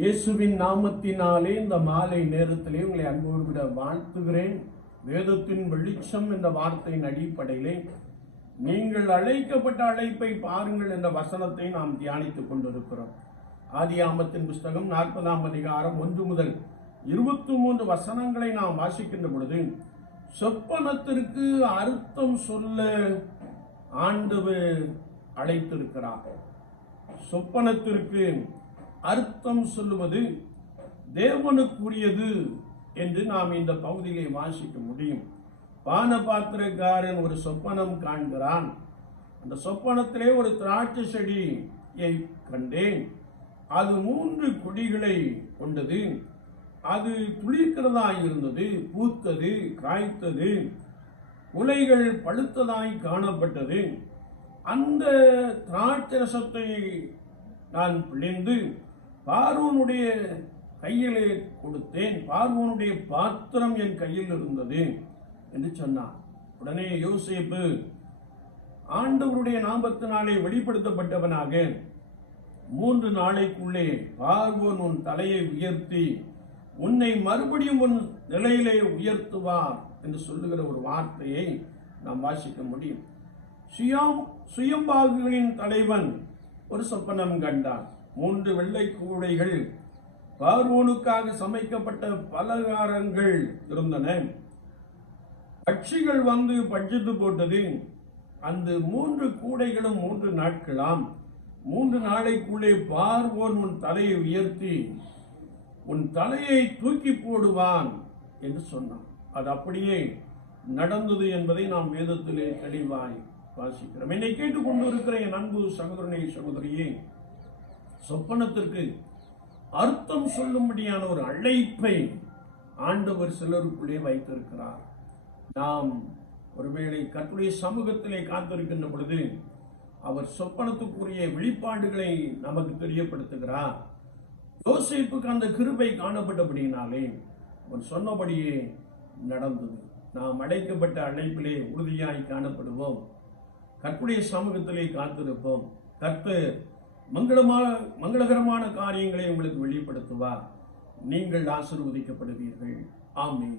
இயேசுவின் நாமத்தினாலே இந்த மாலை நேரத்திலே உங்களை அன்போடு விட வாழ்த்துகிறேன். வேதத்தின் வெளிச்சம் என்ற வார்த்தையின் அடிப்படையிலே நீங்கள் அழைக்கப்பட்ட அழைப்பை பாருங்கள் என்ற வசனத்தை நாம் தியானித்துக் கொண்டிருக்கிறோம். ஆதியாமத்தின் புஸ்தகம் நாற்பதாம் அதிகாரம் ஒன்று முதல் இருபத்தி மூன்று வசனங்களை நாம் வாசிக்கின்ற பொழுது சொப்பனத்திற்கு அர்த்தம் சொல்ல ஆண்டவர் அழைத்திருக்கிறார். சொப்பனத்திற்கு அர்த்தம் சொல்லுவது தேவனுக்குரியது என்று நாம் இந்த பகுதியிலே வாசிக்க முடியும். பானபாத்திரக்காரன் ஒரு சொப்பனம் காண்கிறான். அந்த சொப்பனத்திலே ஒரு திராட்சை செடியை கண்டேன். அது மூன்று கொடிகளை கொண்டது. அது துளிர்க்கிறதாய் இருந்தது பூத்தது காய்த்தது உலைகள் பழுத்ததாய் காணப்பட்டது. அந்த திராட்சை ரசத்தை நான் பிழிந்து பார்வனுடைய கையிலே கொடுத்தேன். பார்வனுடைய பாத்திரம் என் கையில் இருந்தது என்று சொன்னான். உடனே யோசேப்பு ஆண்டவருடைய நாமத்தினாலே வெளிப்படுத்தப்பட்டவனாக மூன்று நாளைக்குள்ளே பார்வன் உன் தலையை உயர்த்தி உன்னை மறுபடியும் உன் நிலையிலே உயர்த்துவார் என்று சொல்லுகிற ஒரு வார்த்தையை நாம் வாசிக்க முடியும். சுயம் சுயம்பாகுகளின் தலைவன் ஒரு சொப்பனம் கண்டான். மூன்று வெள்ளை கூடைகள் பார்வோனுக்காக சமைக்கப்பட்ட பலகாரங்கள் இருந்தன. பட்சிகள் வந்து பட்சித்து போட்டது. அந்த மூன்று கூடைகளும் மூன்று நாட்களாம். மூன்று நாளைக்குள்ளே பார்வோன் உன் தலையை உயர்த்தி உன் தலையை தூக்கி போடுவான் என்று சொன்னான். அது அப்படியே நடந்தது என்பதை நாம் வேதத்திலே தெளிவாய் வாசிக்கிறோம். என்னை கேட்டுக்கொண்டு இருக்கிற என் அன்பு சகோதரனை சகோதரியே சொப்பனத்திற்கு அர்த்தம் சொல்லும்படியான ஒரு அழைப்பை ஆண்டவர் சிலருக்குள்ளே வைத்திருக்கிறார். நாம் ஒருவேளை கத்துடைய சமூகத்திலே காத்திருக்கின்ற பொழுது அவர் சொப்பனத்துக்குரிய வெளிப்பாடுகளை நமக்கு தெரியப்படுத்துகிறார். யோசிப்புக்கு அந்த கிருபை காணப்பட்டபடியினாலே அவர் சொன்னபடியே நடந்தது. நாம் அழைக்கப்பட்ட அழைப்பிலே உறுதியாய் காணப்படுவோம். கற்புடைய சமூகத்திலே காத்திருப்போம். கர்த்தர் மங்களமான மங்களகரமான காரியங்களை உங்களுக்கு வெளிப்படுத்துவார். நீங்கள் ஆசிர்வதிக்கப்படுவீர்கள். ஆமென்.